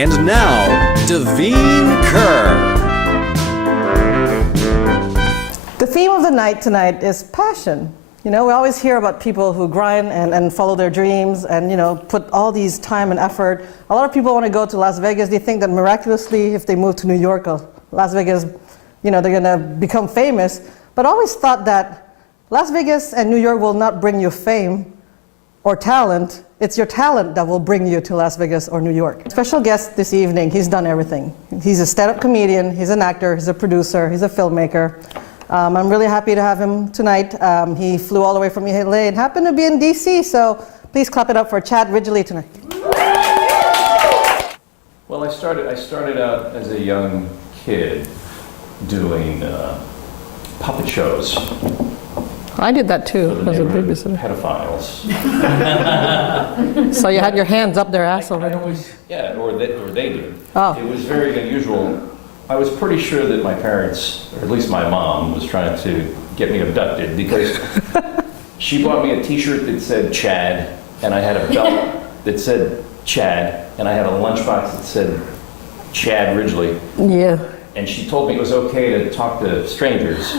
And now, Davine Ker. The theme of the night tonight is passion. You know, we always hear about people who grind and follow their dreams and, you know, put all these time and effort. A lot of people want to go to Las Vegas. They think that miraculously, if they move to New York or Las Vegas, you know, they're going to become famous. But I always thought that Las Vegas and New York will not bring you fame or talent. It's your talent that will bring you to Las Vegas or New York. Special guest this evening, he's done everything. He's a stand-up comedian, he's an actor, he's a producer, he's a filmmaker. I'm really happy to have him tonight. He flew all the way from LA and happened to be in DC, so please clap it up for Chad Ridgely tonight. Well, I started out as a young kid doing puppet shows. I did that too, as a babysitter. Pedophiles. So you had your hands up their ass already? Yeah, or they did. Oh. It was very unusual. I was pretty sure that my parents, or at least my mom, was trying to get me abducted because she bought me a t-shirt that said Chad, and I had a belt that said Chad, and I had a lunchbox that said Chad Ridgely. Yeah. And she told me it was okay to talk to strangers.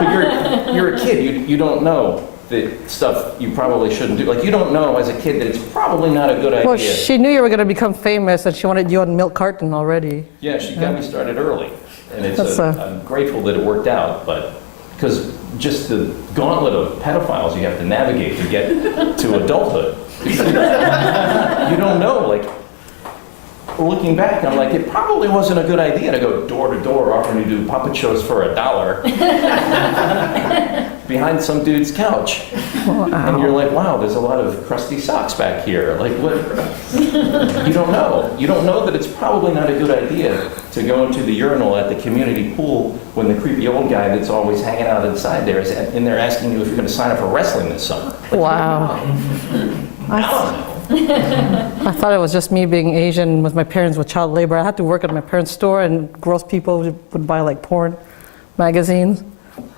But you're a kid, you don't know the stuff you probably shouldn't do. Like, you don't know as a kid that it's probably not a good idea. Well, she knew you were going to become famous and she wanted you on milk carton already. Yeah, she got me started early. And I'm grateful that it worked out, but because just the gauntlet of pedophiles you have to navigate to get to adulthood. You don't know, like, looking back, I'm like, it probably wasn't a good idea to go door to door offering to do puppet shows for $1 behind some dude's couch. Wow. And you're like, wow, there's a lot of crusty socks back here. Like, what? You don't know. You don't know that it's probably not a good idea to go into the urinal at the community pool when the creepy old guy that's always hanging out inside there is in there asking you if you're going to sign up for wrestling this summer. Like, wow. I thought it was just me being Asian with my parents with child labor. I had to work at my parents' store and gross people would buy like porn magazines.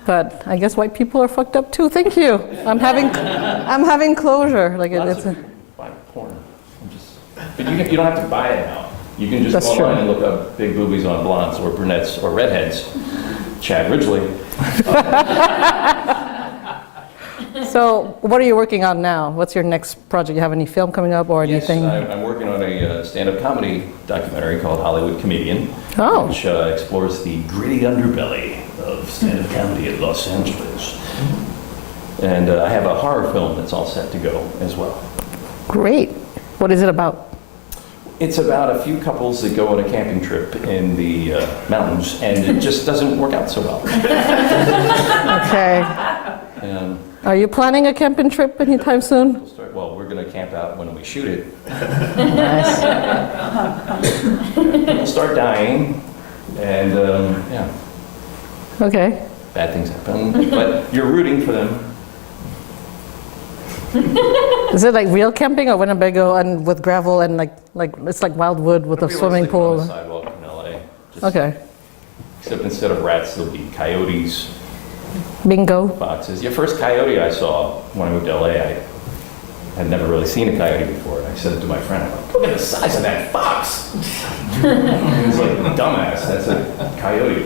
But I guess white people are fucked up too. Thank you. I'm having closure. Like it's buy porn. But you don't have to buy it now. You can just go online and look up big boobies on blondes or brunettes or redheads. Chad Ridgely. So, what are you working on now? What's your next project? You have any film coming up or anything? Yes, I'm working on a stand-up comedy documentary called Hollywood Comedian, which explores the gritty underbelly of stand-up comedy in Los Angeles. And I have a horror film that's all set to go as well. Great. What is it about? It's about a few couples that go on a camping trip in the mountains, and it just doesn't work out so well. Okay. Are you planning a camping trip anytime soon? We're going to camp out when we shoot it. Nice. People start dying, and yeah. Okay. Bad things happen, but you're rooting for them. Is it like real camping or Winnebago and with gravel and like it's like Wildwood with a swimming pool? On the sidewalk in LA. Okay. Except instead of rats, there'll be coyotes. Bingo. Foxes. Your first coyote I saw when I moved to LA, I had never really seen a coyote before. And I said it to my friend, I'm like, look at the size of that fox. He was like, dumbass, that's a coyote.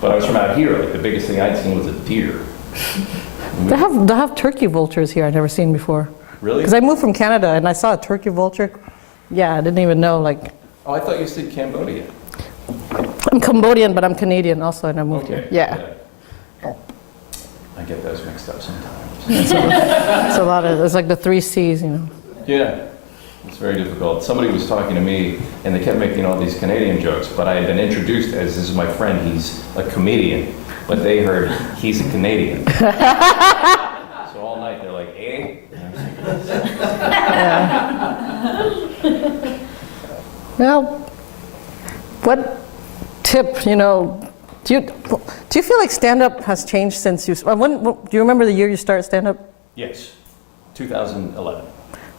But I was from out here, like the biggest thing I'd seen was a deer. They have turkey vultures here I've never seen before. Really? Because I moved from Canada and I saw a turkey vulture. Yeah, I didn't even know like. Oh, I thought you said Cambodia. I'm Cambodian, but I'm Canadian also, and I moved here. Yeah. I get those mixed up sometimes. It's a lot of, it's like the 3 C's, you know. Yeah, it's very difficult. Somebody was talking to me, and they kept making all these Canadian jokes, but I had been introduced as, this is my friend, he's a comedian, but they heard, he's a Canadian. So all night they're like, eh? Well, what tip, you know, do you feel like stand-up has changed since you, do you remember the year you started stand-up? Yes, 2011.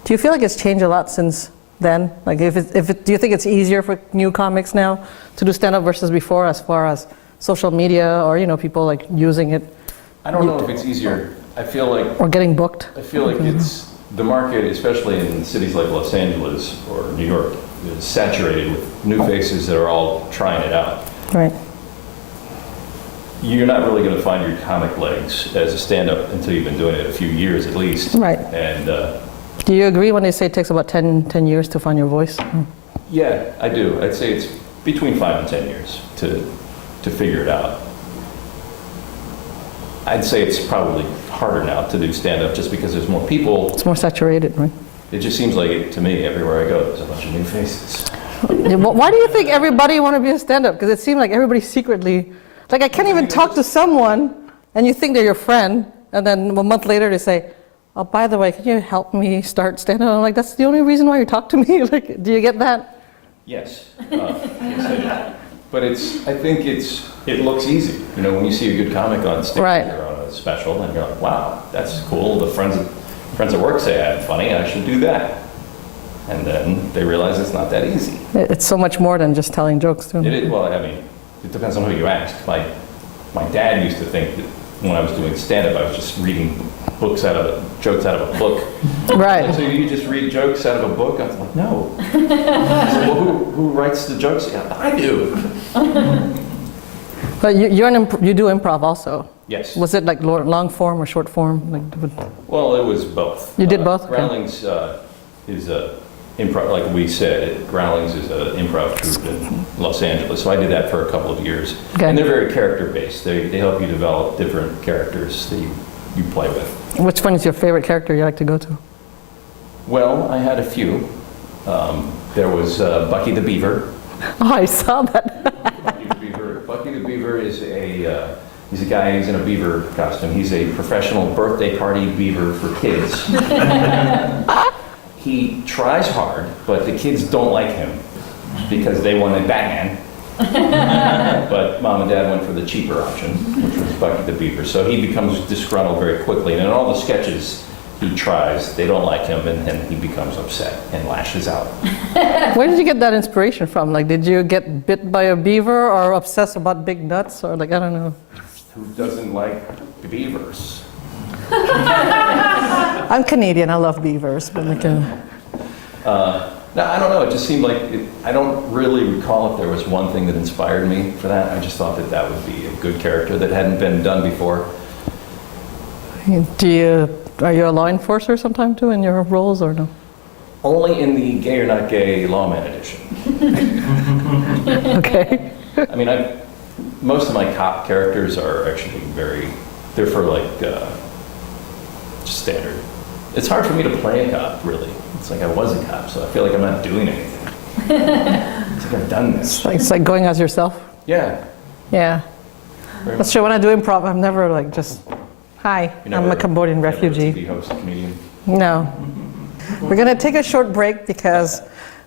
Do you feel like it's changed a lot since then? Like, do you think it's easier for new comics now to do stand-up versus before, as far as social media or, you know, people like using it? I don't know if it's easier. I feel like... Or getting booked? I feel like it's the market, especially in cities like Los Angeles or New York, is saturated with new faces that are all trying it out. Right. You're not really going to find your comic legs as a stand-up until you've been doing it a few years at least. Right. And do you agree when they say it takes about 10 years to find your voice? yeah, I do. I'd say it's between 5 and 10 years to figure it out. I'd say it's probably harder now to do stand-up just because there's more people. It's more saturated, right? It just seems like it to me everywhere I go, there's a bunch of new faces. Why do you think everybody want to be a stand-up? Because it seems like everybody secretly, like I can't even talk to someone and you think they're your friend, and then a month later they say, oh, by the way, can you help me start stand-up? I'm like, that's the only reason why you talk to me? Like, do you get that? Yes, yes I do. But I think it looks easy. You know, when you see a good comic on stage Right. or on a special, and you're like, wow, that's cool. The friends at work say I'm funny, I should do that. And then they realize it's not that easy. It's so much more than just telling jokes, too. It is, well, I mean, it depends on who you ask. My dad used to think that when I was doing stand-up, I was just reading jokes out of a book. Right. So you just read jokes out of a book? I was like, no. I said, well, who writes the jokes? Yeah, I do. But you do improv also. Yes. Was it like long form or short form? Well, it was both. You did both? Okay. Groundlings is a improv, like we said, Groundlings is an improv troupe in Los Angeles. So I did that for a couple of years. Okay. And they're very character-based. They help you develop different characters that you play with. Which one is your favorite character you like to go to? Well, I had a few. There was Bucky the Beaver. Oh, I saw that. Bucky the Beaver is he's a guy who's in a beaver costume. He's a professional birthday party beaver for kids. He tries hard, but the kids don't like him because they wanted Batman. But mom and dad went for the cheaper option, which was Bucky the Beaver. So he becomes disgruntled very quickly. And in all the sketches he tries, they don't like him, and then he becomes upset and lashes out. Where did you get that inspiration from? Like, did you get bit by a beaver or obsess about big nuts? Or like, I don't know. Who doesn't like beavers? I'm Canadian, I love beavers. But like, No, I don't know. It just seemed like I don't really recall if there was one thing that inspired me for that. I just thought that would be a good character that hadn't been done before. Are you a law enforcer sometime too in your roles or no? Only in the Gay or Not Gay Lawman edition. Okay. I mean, most of my cop characters are actually they're for like just standard. It's hard for me to play a cop, really. It's like I was a cop, so I feel like I'm not doing anything. It's like I've done this. It's like going as yourself? Yeah. Yeah. Very That's true. When I do improv, I'm never like just, hi, I'm a Cambodian refugee. TV host, comedian. No. We're going to take a short break because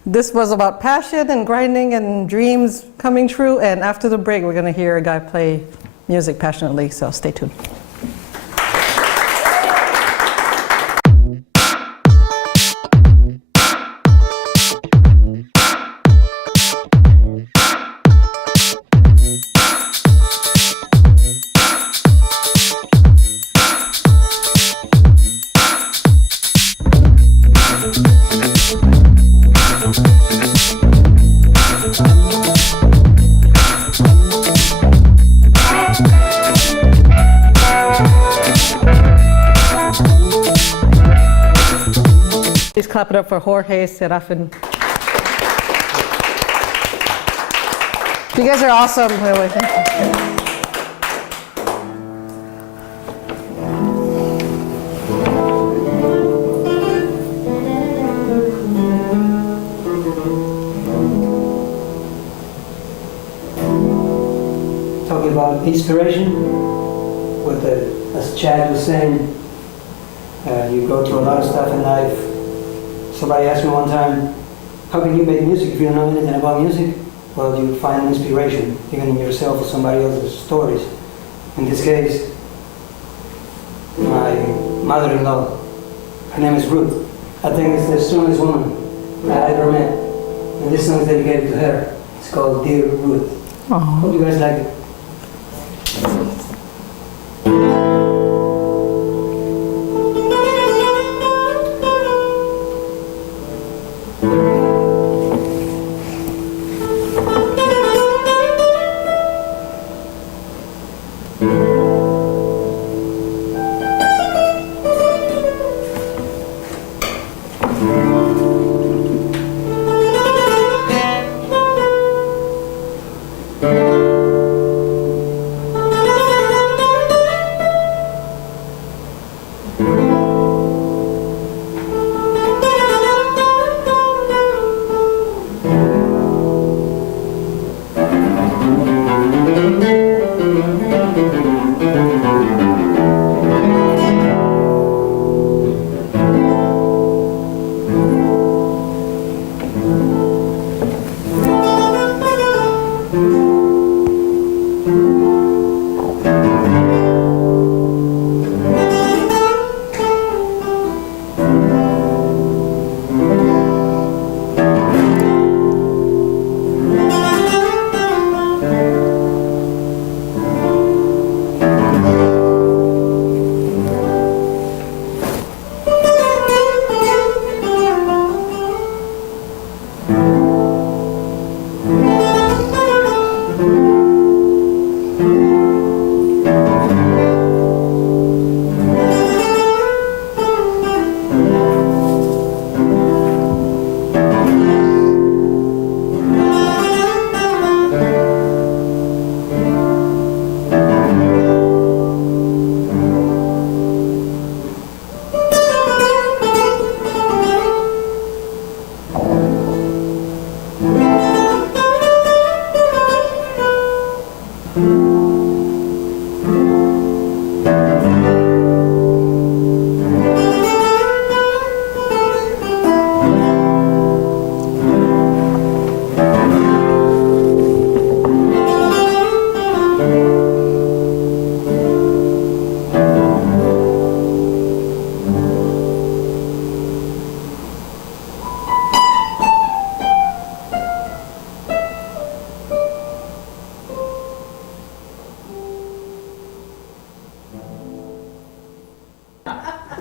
this was about passion and grinding and dreams coming true. And after the break, we're going to hear a guy play music passionately. So stay tuned. Please clap it up for Jorge, Serafin. You guys are awesome. Really. Thank you. Talking about inspiration, as Chad was saying, you go through a lot of stuff in life. Somebody asked me one time, how can you make music if you don't know anything about music? Well, you find inspiration, even in yourself or somebody else's stories. In this case, my mother-in-law, her name is Ruth. I think it's the strongest woman I ever met. And this song is dedicated to her. It's called Dear Ruth. Aww. Hope you guys like it.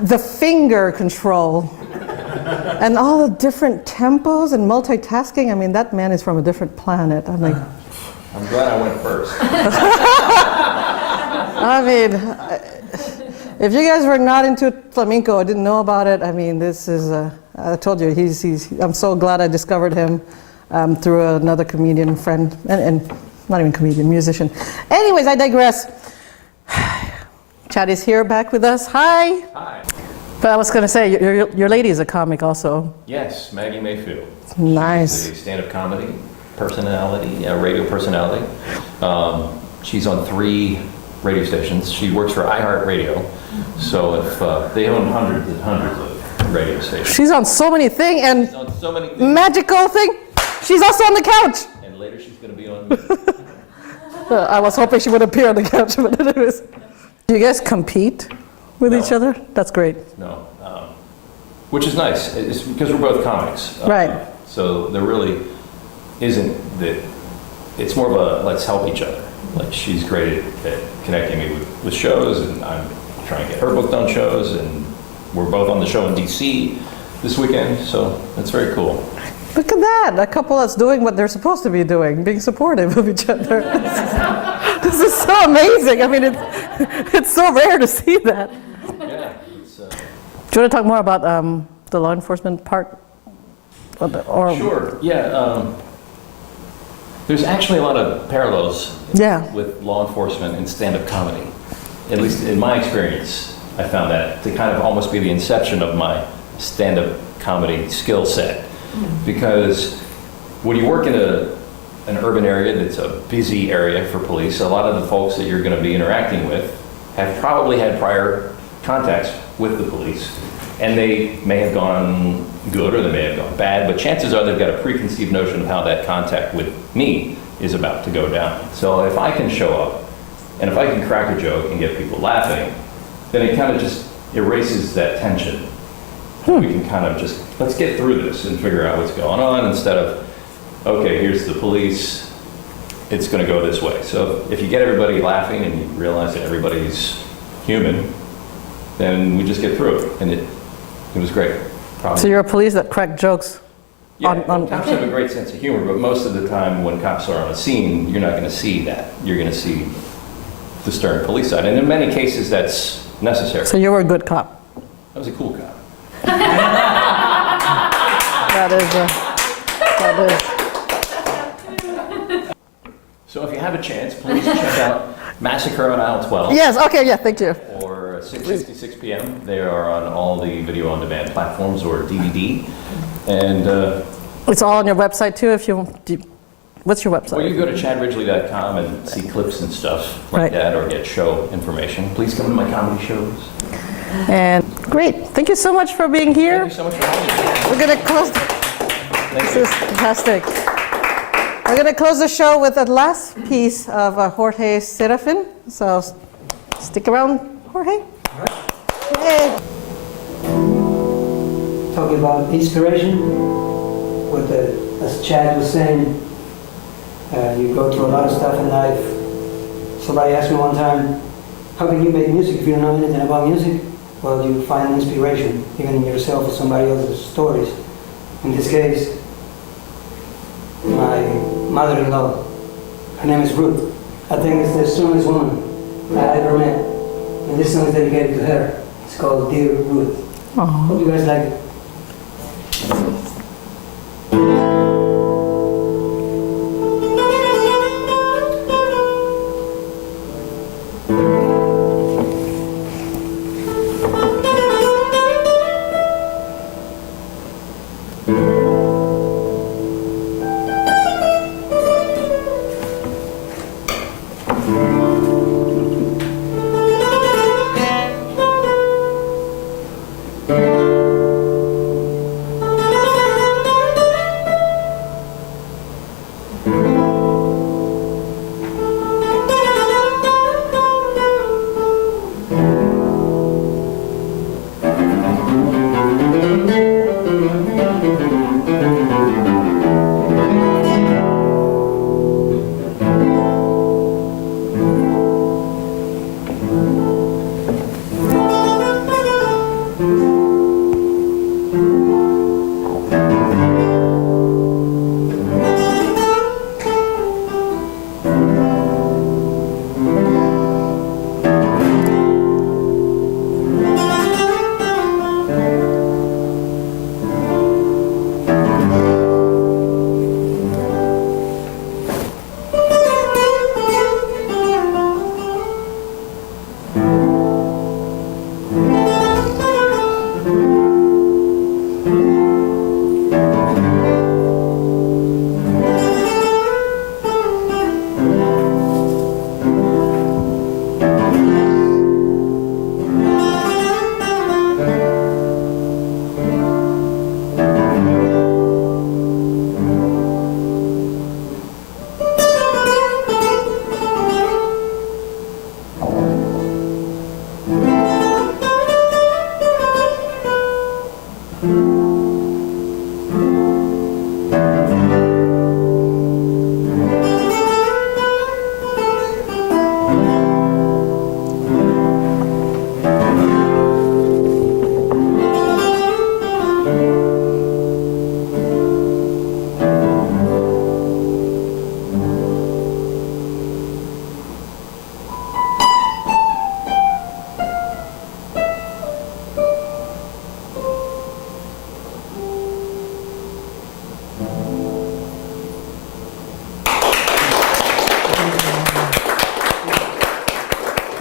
the finger control and all the different tempos and multitasking. I mean, that man is from a different planet. I'm like, I'm glad I went first. I mean, if you guys were not into flamenco or didn't know about it, I mean, this is, I told you, I'm so glad I discovered him through another comedian friend, and not even comedian, musician. Anyways, I digress. Chad is here back with us. Hi. Hi. But I was going to say, your lady is a comic also. Yes, Maggie Mayfield. Nice. She's a stand-up comedy personality, radio personality. She's on 3 radio stations. She works for iHeartRadio. So if they own hundreds and hundreds of radio stations. She's on so many things, and She's on so many things. magical thing, she's also on the couch. And later she's going to be on. I was hoping she would appear on the couch, but anyways. Do you guys compete with each other? That's great. No. Which is nice. It's because we're both comics. Right. So there really isn't that. It's more of a let's help each other. Like she's great at connecting me with shows, and I'm trying to get her booked on shows, and we're both on the show in DC this weekend, so that's very cool. Look at that, a couple that's doing what they're supposed to be doing, being supportive of each other. This is so amazing. I mean, it's so rare to see that. Yeah. Do you want to talk more about the law enforcement part? Sure, yeah. There's actually a lot of parallels with law enforcement and stand-up comedy. At least in my experience, I found that to kind of almost be the inception of my stand-up comedy skill set. Because when you work in an urban area that's a busy area for police, a lot of the folks that you're going to be interacting with have probably had prior contacts with the police. And they may have gone good or they may have gone bad, but chances are they've got a preconceived notion of how that contact with me is about to go down. So if I can show up and if I can crack a joke and get people laughing, then it kind of just erases that tension. We can kind of just, let's get through this and figure out what's going on instead of, okay, here's the police, it's going to go this way. So if you get everybody laughing and you realize that everybody's human, then we just get through it. And it was great. So you're a police that crack jokes? Yeah, cops have a great sense of humor, but most of the time when cops are on a scene, you're not going to see that. You're going to see the stern police side. And in many cases, that's necessary. So you were a good cop? I was a cool cop. That is. So if you have a chance, please check out Massacre on Aisle 12. Yes, okay, yeah, thank you. Or 6:66 p.m. They are on all the video on demand platforms or DVD. And it's all on your website too. What's your website? well, you go to chadridgely.com and see clips and stuff like that, or get show information. Please come to my comedy shows. And great, thank you so much for being here. Thank you so much for having me. We're gonna close. This is fantastic. We're gonna close the show with the last piece of Jorge Serafin. So stick around, Jorge. Hey. Talking about inspiration, as Chad was saying, you go through a lot of stuff in life. Somebody asked me one time, how can you make music if you don't know anything about music? Well, you find inspiration, even in yourself or somebody else's stories. In this case, my mother-in-law, her name is Ruth. I think it's the strongest woman I ever met. And this song is dedicated to her. It's called Dear Ruth. Aww. Hope you guys like it.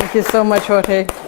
Thank you so much, Jorge.